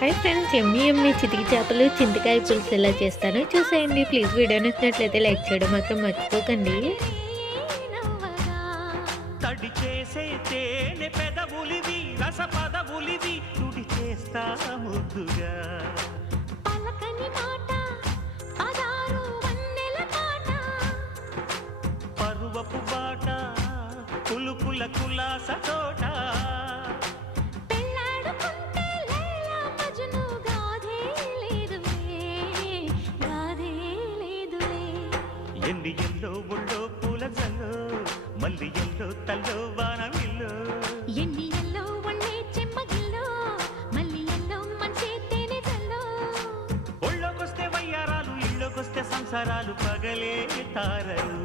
Hi friends, ఎమ్మి ఎమ్మి చితికి చేపలు చింతకాయ పులుసు ఎలా చేస్తానో చూసేయండి. ప్లీజ్ వీడియో నచ్చినట్లయితే లైక్ చేయడం మాత్రం మర్చిపోకండి. తడి చేసే తేనె పెదవులివి రస పదవులివి తుడి చేస్తా ముద్దుగా పలకని మాట పదారు వన్నెల మాట పరువపు బాట కులుకుల కులాస తోట పెళ్ళాడుకుంటే లైలా మజ్ను గాథే లేదులే ఎన్ని ఎల్లో ఒళ్ళో పూల జల్లో మల్లి ఎల్లో తల్లో వానవిల్లో ఎన్ని ఎల్లో ఒళ్ళే చెమ్మగిల్లో మల్లి ఎల్లో మంచి తేనె జల్లో ఒళ్ళోకొస్తే వయ్యారాలు ఇళ్ళోకొస్తే సంసారాలు పగలే తారలు